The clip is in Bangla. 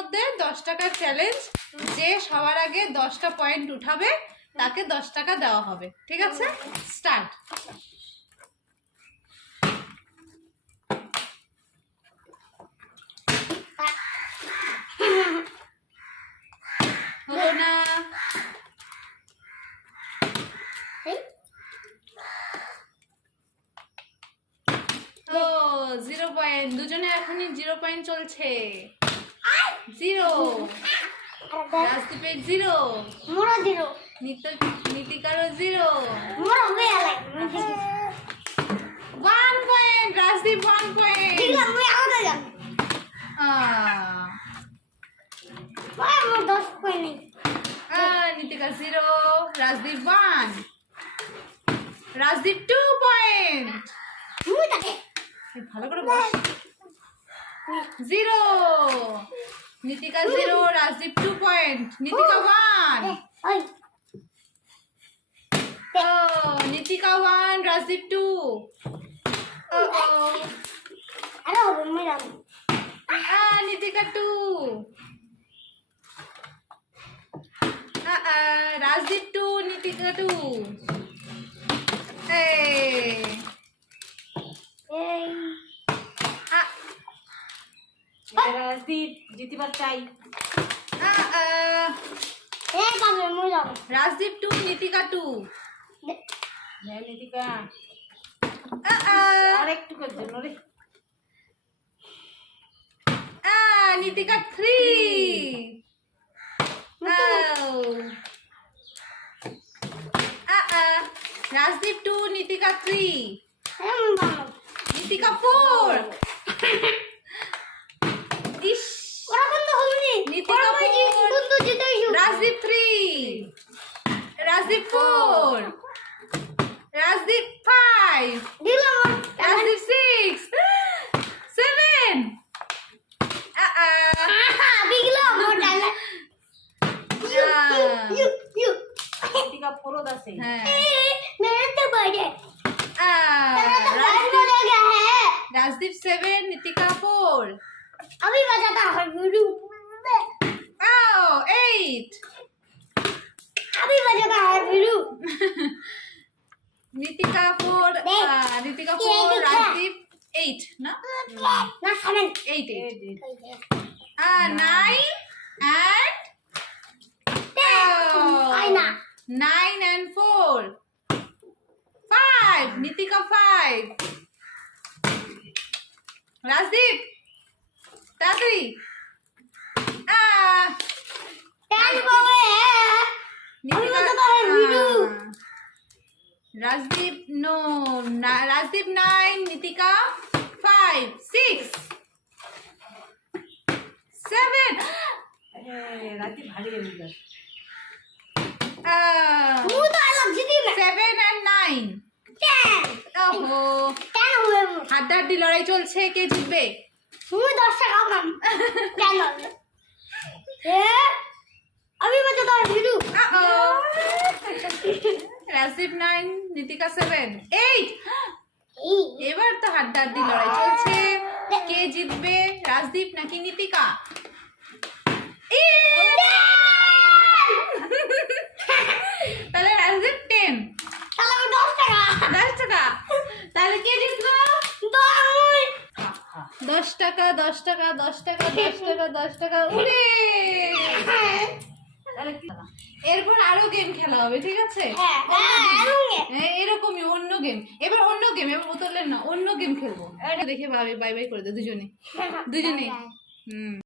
মধ্যে 10 টাকার চ্যালেঞ্জ, যে সবার আগে 10টা পয়েন্ট উঠাবে তাকে 10 টাকা দেওয়া হবে, ঠিক আছে? স্টার্ট। হলো না। ও 0 পয়েন্ট, দুজনে এখনই 0 পয়েন্ট চলছে। 0 রাজদীপের 0, মোরা 0, নীতিকারও 0, মোরা হয়ে গেল 1 পয়েন্ট, রাজদীপ 1 পয়েন্ট। ঠিক আছে আমি আউট হয়ে যাব। ভাই আমার 10 পয়েন্ট নেই। নীতিকা 0, রাজদীপ 1, রাজদীপ 2 পয়েন্ট। তুমি তাকে ভালো করে বস। 0 নীতিকা 0, রাজদীপ 2 পয়েন্ট, নীতিকা 1, ওই নীতিকা 1, রাজদীপ 2। আরে হবে আমি জানি। নীতিকা 2, রাজদীপ 2, নীতিকা 2। এই রাজদীপ জিতিবার চাই। এই পাবে মই যাব। রাজদীপ 2, নীতিকা 2। নীতিকা আর একটু করে দেন রে। নীতিকা 3। রাজদীপ 2, নীতিকা 3, আমি ভালো। নীতিকা 4। ইস, ওরা বন্ধ হলনি। নীতিকা 4, বন্ধ জিতেই রাজদীপ 3, রাজদীপ 4, রাজদীপ 5, দিলাম। রাজদীপ 6, 7। দিলাম ওটা। ইউ নীতিকা ফরদ আছে। হ্যাঁ, মেরেতে পারে। রাজদীপ हो गया है। राजदीप 7, नीतिका 4, अभी बजाता है गुरु। 8, अभी बजाता है गुरु। नीतिका 4, नीतिका 4, राजदीप 8 ना, ना समझ। 8, 9 and 9 and 4, 5, Nitika 5, Rajdeep तातरी। Ten हो गए हैं। अभी बजाता है गुरु। राजदीप नो, राजदीप 9, नीतिका 5, 6, 7। রাজদীপ হারিয়ে গেল। तू तो अलग जीती में। 7 and 9। 10 ओहो, 10 हुए मुझे। হাড্ডাহাড্ডি লড়াই চলছে, কে জিতবে? मुझे 10 টাকা कम। 10 हो गए। ये अभी बजाता है गुरु। রাজদীপ 9, নীতিকা 7, 8। ई এবার তো হাড্ডাহাড্ডি লড়াই চলছে, কে জিতবে, রাজদীপ নাকি নীতিকা? তাহলে রাজদীপ 10, चलो 10 টাকা। 10 টাকা। তাহলে কে জিতলো? 10 টাকা, 10 টাকা, 10 টাকা, 10 টাকা, 10 টাকা। উরে! তাহলে কি এরপর আরো গেম খেলা হবে, ঠিক আছে? হ্যাঁ এরকমই অন্য গেম। এবার অন্য গেম, এবার বোতলের না, অন্য গেম খেলবো। দেখে বাই বাই করে দে দুজনে, দুজনে।